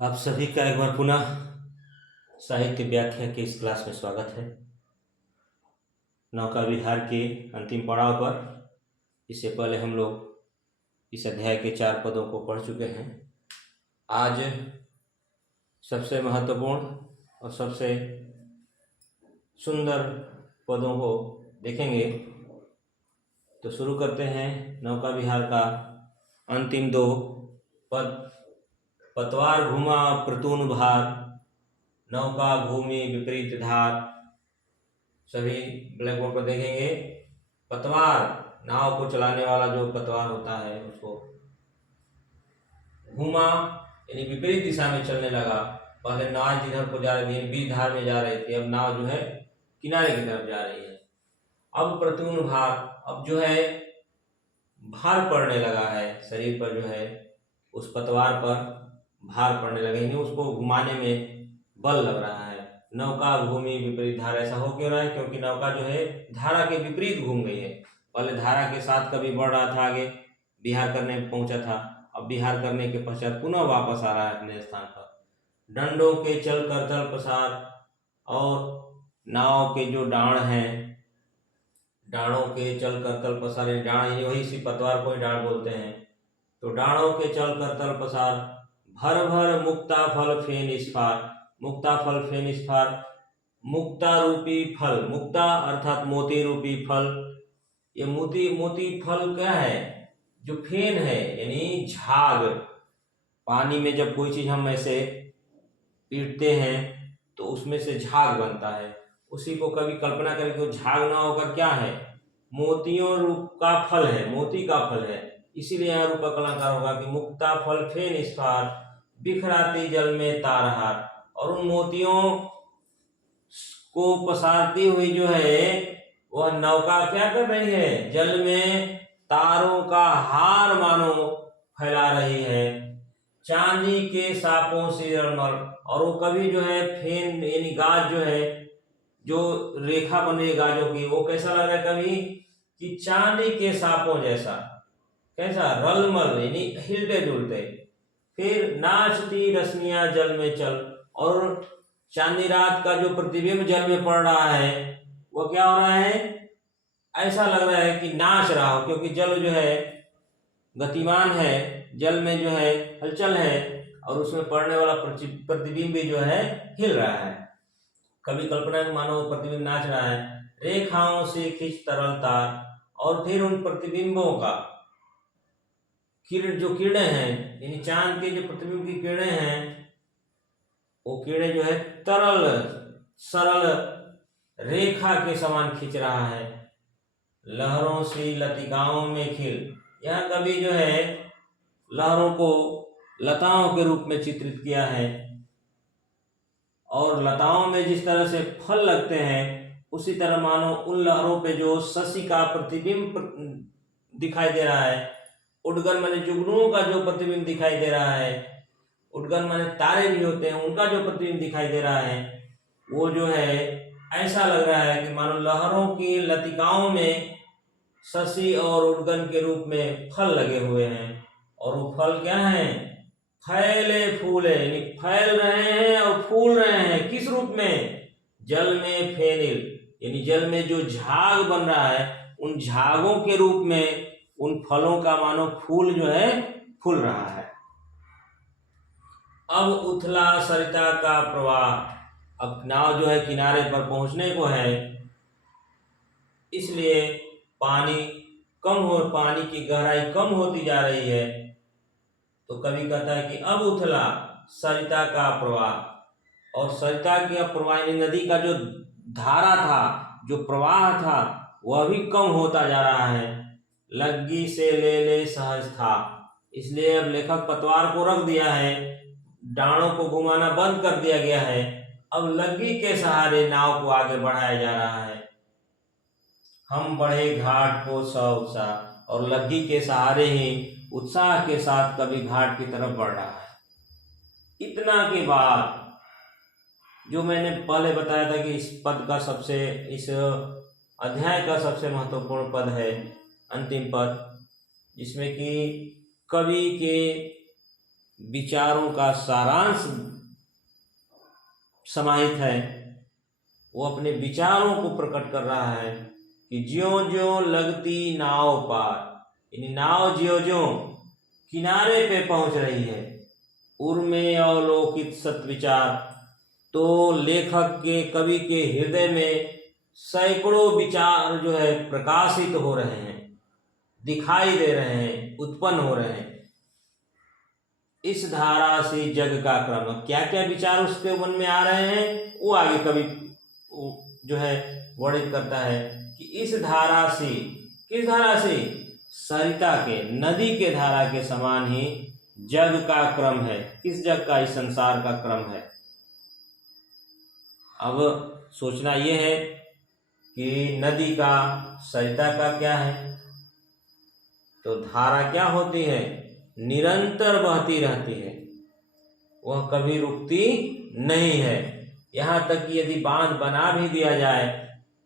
आप सभी का एक बार पुनः साहित्य व्याख्या के इस क्लास में स्वागत है। नौका विहार के अंतिम पड़ाव पर इससे पहले हम लोग इस अध्याय के 4 पदों को पढ़ चुके हैं। आज सबसे महत्वपूर्ण और सबसे सुंदर पदों को देखेंगे। तो शुरू करते हैं नौका विहार का अंतिम 2 पद। पतवार घुमा प्रतून भार, नौका भूमि विपरीत धार। सभी ब्लैक बोर्ड पर देखेंगे। पतवार, नाव को चलाने वाला जो पतवार होता है उसको। घुमा यानी विपरीत दिशा में चलने लगा। पहले नाव जिधर को जा रही थी, बीच धार में जा रही थी, अब नाव जो है किनारे की तरफ जा रही है। अब प्रतून भार, अब जो है भार पड़ने लगा है शरीर पर, जो है उस पतवार पर भार पड़ने लगे, यानी उसको घुमाने में बल लग रहा है। नौका भूमि विपरीत धारा, ऐसा हो क्यों रहा है? क्योंकि नौका जो है धारा के विपरीत घूम गई है। पहले धारा के साथ कभी बढ़ रहा था, आगे विहार करने पहुंचा था, अब विहार करने के पश्चात पुनः वापस आ रहा है अपने स्थान पर। डंडों के चल करतल पसार, और नाव के जो डांड हैं, डाणों के चल करतल पसार, डाण यानी वही सी पतवार को ही डाण बोलते हैं। तो डाणों के चल करतल पसार, भर भर मुक्ता फल फेन इस्फार। मुक्ता फल फेन इस्फार, मुक्ता रूपी फल, मुक्ता अर्थात मोती रूपी फल। ये मोती फल क्या है? जो फेन है यानी झाग। पानी में जब कोई चीज हम ऐसे पीटते हैं तो उसमें से झाग बनता है। उसी को कभी कल्पना करें कि झाग ना होकर क्या है? मोतियों रूप का फल है, मोती का फल है। इसीलिए यहाँ रूपक अलंकार होगा कि मुक्ता फल फेन इस्फार, बिखराती जल में तारहार। और उन मोतियों को पसारती हुई जो है वह नौका क्या कर रही है? जल में तारों का हार मानो फैला रही है। चांदी के सापों से रमल, और वो कभी जो है फेन यानी गाज जो है, जो रेखा बन रही है गाजों की, वो कैसा लग रहा है कभी कि चांदी के सांपों जैसा। कैसा? रलमल यानी हिलते डुलते। फिर नाचती रश्मियां जल में चल, और चांदी रात का जो प्रतिबिंब जल में पड़ रहा है वो क्या हो रहा है? ऐसा लग रहा है कि नाच रहा हो, क्योंकि जल जो है गतिमान है, जल में जो है हलचल है, और उसमें पड़ने वाला प्रतिबिंब भी जो है हिल रहा है। कभी कल्पना में मानो प्रतिबिंब नाच रहा है। रेखाओं से खींच तरल तार, और फिर उन प्रतिबिंबों का किरण, जो किरणें हैं यानी चांद के जो प्रतिबिंब की किरणें हैं, वो किरणें जो है तरल सरल रेखा के समान खींच रहा है। लहरों से लतिकाओं में खिल, यह कभी जो है लहरों को लताओं के रूप में चित्रित किया है, और लताओं में जिस तरह से फल लगते हैं उसी तरह मानो उन लहरों पे जो शशि का प्रतिबिंब दिखाई दे रहा है। उद्गन माने जुगनुओं का जो प्रतिबिंब दिखाई दे रहा है, उद्गन माने तारे भी होते हैं, उनका जो प्रतिबिंब दिखाई दे रहा है, वो जो है ऐसा लग रहा है कि मानो लहरों की लतिकाओं में शशि और उद्गन के रूप में फल लगे हुए हैं। और वो फल क्या हैं? फैले फूले, यानी फैल रहे हैं और फूल रहे हैं। किस रूप में? जल में फेनिल, यानी जल में जो झाग बन रहा है उन झागों के रूप में उन फलों का मानो फूल जो है फूल रहा है। अब उथला सरिता का प्रवाह, अब नाव जो है किनारे पर पहुंचने को है, इसलिए पानी की गहराई कम होती जा रही है। तो कवि कहता है कि अब उथला सरिता का प्रवाह, और सरिता के प्रवाह यानी नदी का जो धारा था, जो प्रवाह था, वह भी कम होता जा रहा है। लग्गी से ले सहज था, इसलिए अब लेखक पतवार को रख दिया है, डाणों को घुमाना बंद कर दिया गया है। अब लग्गी के सहारे नाव को आगे बढ़ाया जा रहा है। हम बढ़े घाट को उत्साह, और लग्गी के सहारे ही उत्साह के साथ कभी घाट की तरफ बढ़ रहा है। इतना के बाद जो मैंने पहले बताया था कि इस अध्याय का सबसे महत्वपूर्ण पद है अंतिम पद, जिसमें कि कवि के विचारों का सारांश समाहित है, वो अपने विचारों को प्रकट कर रहा है कि ज्यों ज्यों लगती नाव पार, यानी नाव ज्यों ज्यों किनारे पे पहुंच रही है, उर्मे अवलोकित सत्विचार, तो लेखक के कवि के हृदय में सैकड़ों विचार जो है प्रकाशित हो रहे हैं, दिखाई दे रहे हैं, उत्पन्न हो रहे हैं। इस धारा से जग का क्रम, क्या क्या विचार उसके मन में आ रहे हैं वो आगे कवि जो है वर्णित करता है कि इस धारा से, किस धारा से, सरिता के, नदी के धारा के समान ही जग का क्रम है। किस जग का? इस संसार का क्रम है। अब सोचना यह है कि नदी का, सरिता का क्या है? तो धारा क्या होती है? निरंतर बहती रहती है, वह कभी रुकती नहीं है। यहाँ तक कि यदि बांध बना भी दिया जाए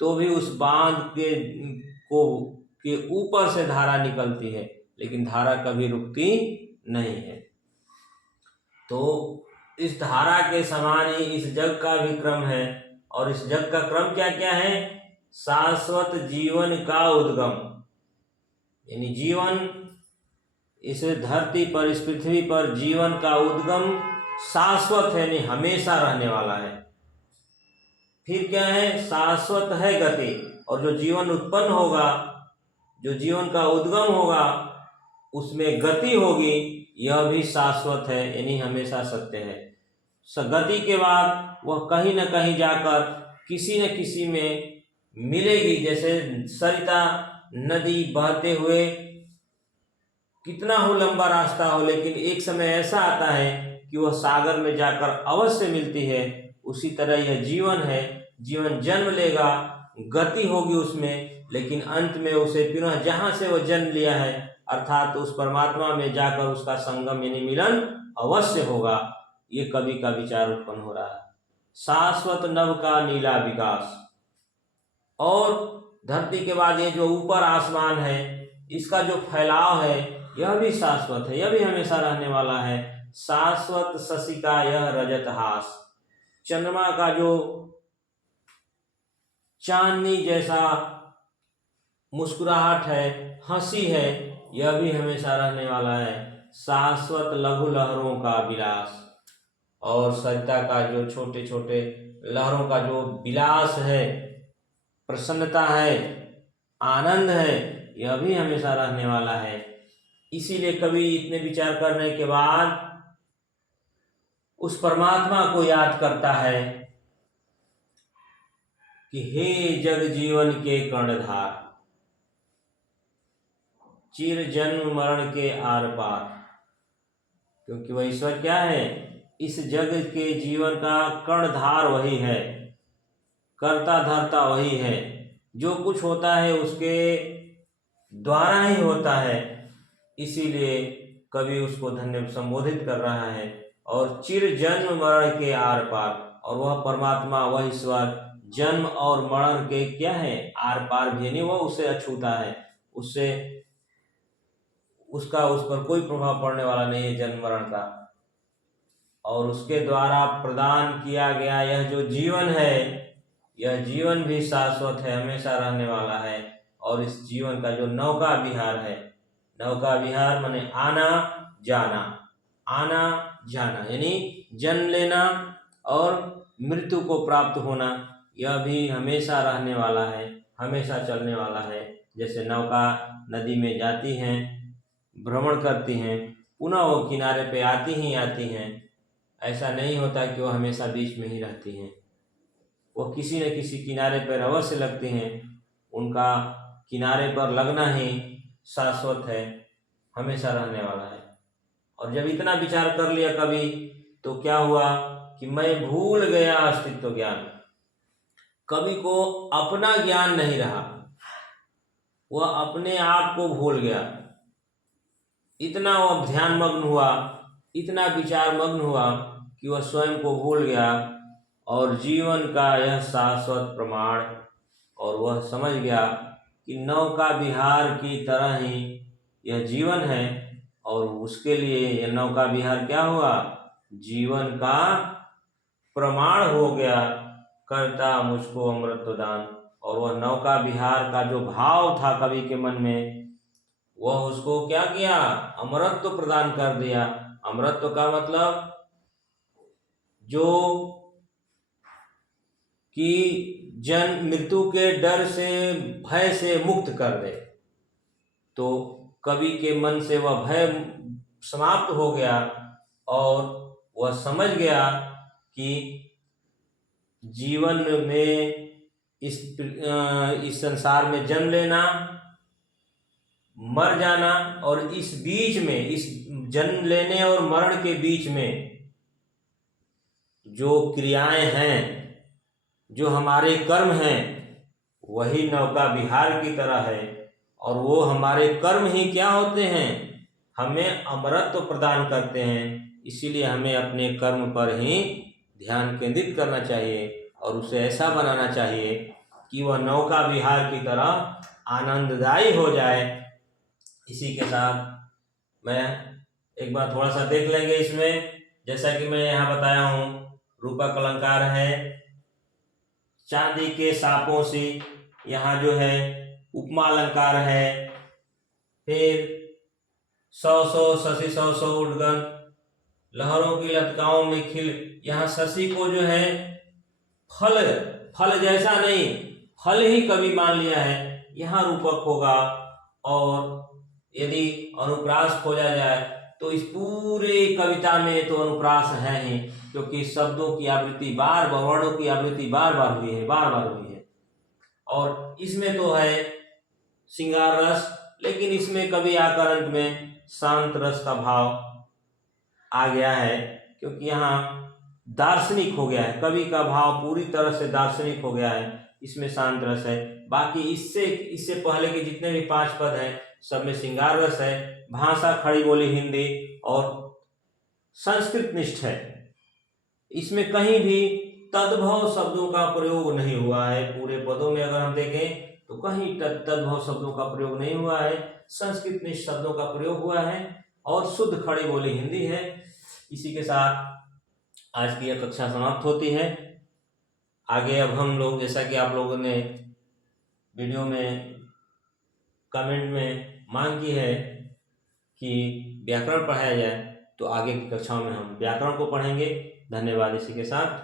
तो भी उस बांध के ऊपर से धारा निकलती है, लेकिन धारा कभी रुकती नहीं है। तो इस धारा के समान ही इस जग का भी क्रम है। और इस जग का क्रम क्या क्या है? शाश्वत जीवन का उद्गम, यानी जीवन, इस धरती पर, इस पृथ्वी पर जीवन का उद्गम शाश्वत है, यानी हमेशा रहने वाला है। फिर क्या है? शाश्वत है गति, और जो जीवन उत्पन्न होगा, जो जीवन का उद्गम होगा, उसमें गति होगी, यह भी शाश्वत है, यानी हमेशा सत्य है। गति के बाद वह कहीं न कहीं जाकर किसी न किसी में मिलेगी। जैसे सरिता नदी बहते हुए कितना हो लंबा रास्ता हो, लेकिन एक समय ऐसा आता है कि वह सागर में जाकर अवश्य मिलती है। उसी तरह यह जीवन है, जीवन जन्म लेगा, गति होगी उसमें, लेकिन अंत में उसे पुनः जहाँ से वह जन्म लिया है, अर्थात उस परमात्मा में जाकर उसका संगम यानी मिलन अवश्य होगा। ये कवि का विचार उत्पन्न हो रहा है। शाश्वत नभ का नीला विकास, और धरती के बाद ये जो ऊपर आसमान है, इसका जो फैलाव है, यह भी शाश्वत है, यह भी हमेशा रहने वाला है। शाश्वत शशि का यह रजत हास, चंद्रमा का जो चांदनी जैसा मुस्कुराहट है, हंसी है, यह भी हमेशा रहने वाला है। शाश्वत लघु लहरों का विलास, और सरिता का जो छोटे छोटे लहरों का जो विलास है, प्रसन्नता है, आनंद है, यह भी हमेशा रहने वाला है। इसीलिए कवि इतने विचार करने के बाद उस परमात्मा को याद करता है कि हे जग जीवन के कर्णधार, चिर जन्म मरण के आर पार, क्योंकि वह ईश्वर क्या है? इस जग के जीवन का कर्णधार वही है, कर्ता धर्ता वही है। जो कुछ होता है उसके द्वारा ही होता है, इसीलिए कवि उसको धन्य संबोधित कर रहा है। और चिर जन्म मरण के आर पार, और वह परमात्मा, वह ईश्वर जन्म और मरण के क्या है? आर पार भी, नहीं, वह उसे अछूता है, उससे उसका उस पर कोई प्रभाव पड़ने वाला नहीं है जन्म मरण का। और उसके द्वारा प्रदान किया गया यह जो जीवन है, यह जीवन भी शाश्वत है, हमेशा रहने वाला है। और इस जीवन का जो नौका विहार है, नौका विहार माने आना जाना, आना जाना, यानी जन्म लेना और मृत्यु को प्राप्त होना, यह भी हमेशा रहने वाला है, हमेशा चलने वाला है। जैसे नौका नदी में जाती हैं, भ्रमण करती हैं, पुनः वो किनारे पे आती ही आती हैं, ऐसा नहीं होता कि वो हमेशा बीच में ही रहती हैं। वो किसी न किसी किनारे पर अवश्य लगती हैं, उनका किनारे पर लगना ही शाश्वत है, हमेशा रहने वाला है। और जब इतना विचार कर लिया कवि, तो क्या हुआ कि मैं भूल गया अस्तित्व ज्ञान। कवि को अपना ज्ञान नहीं रहा, वह अपने आप को भूल गया। इतना वह ध्यान मग्न हुआ, इतना विचार मग्न हुआ कि वह स्वयं को भूल गया, और जीवन का यह शाश्वत प्रमाण, और वह समझ गया कि नौका विहार की तरह ही यह जीवन है, और उसके लिए यह नौका विहार क्या हुआ, जीवन का प्रमाण हो गया, करता मुझको अमृत दान। और वह नौका विहार का जो भाव था कवि के मन में, वह उसको क्या किया, अमरत्व प्रदान कर दिया। अमरत्व का मतलब जो कि जन मृत्यु के डर से, भय से मुक्त कर दे। तो कवि के मन से वह भय समाप्त हो गया और वह समझ गया कि जीवन में इस संसार में जन्म लेना, मर जाना, और इस बीच में, इस जन्म लेने और मरण के बीच में जो क्रियाएं हैं, जो हमारे कर्म हैं, वही नौका विहार की तरह है। और वो हमारे कर्म ही क्या होते हैं, हमें अमरत्व प्रदान करते हैं। इसीलिए हमें अपने कर्म पर ही ध्यान केंद्रित करना चाहिए और उसे ऐसा बनाना चाहिए कि वह नौका विहार की तरह आनंददायी हो जाए। इसी के साथ मैं एक बार थोड़ा सा देख लेंगे इसमें। जैसा कि मैं यहाँ बताया हूँ, रूपक अलंकार है चांदी के सांपों से, यहाँ जो है उपमा अलंकार है, फिर सौ सौ शशि सौ सौ उडगन, लहरों की लताओं में खिल, यहाँ शशि को जो है फल, फल जैसा नहीं, फल ही कवि मान लिया है, यहाँ रूपक होगा। और यदि अनुप्रास खोजा जाए तो इस पूरे कविता में तो अनुप्रास है ही, क्योंकि शब्दों की आवृत्ति बार बार, वर्णों की आवृत्ति बार बार हुई है, बार बार हुई है। और इसमें तो है श्रृंगार रस, लेकिन इसमें कवि आकर अंत में शांत रस का भाव आ गया है, क्योंकि यहाँ दार्शनिक हो गया है, कवि का भाव पूरी तरह से दार्शनिक हो गया है, इसमें शांत रस है। बाकी इससे पहले के जितने भी 5 पद हैं सब में श्रृंगार रस है। भाषा खड़ी बोली हिंदी और संस्कृत निष्ठ है, इसमें कहीं भी तद्भव शब्दों का प्रयोग नहीं हुआ है। पूरे पदों में अगर हम देखें तो कहीं तद्भव शब्दों का प्रयोग नहीं हुआ है, संस्कृत निष्ठ शब्दों का प्रयोग हुआ है और शुद्ध खड़ी बोली हिंदी है। इसी के साथ आज की यह कक्षा समाप्त होती है। आगे अब हम लोग, जैसा कि आप लोगों ने वीडियो में कमेंट में मांग की है कि व्याकरण पढ़ाया जाए, तो आगे की कक्षाओं में हम व्याकरण को पढ़ेंगे। धन्यवाद। इसी के साथ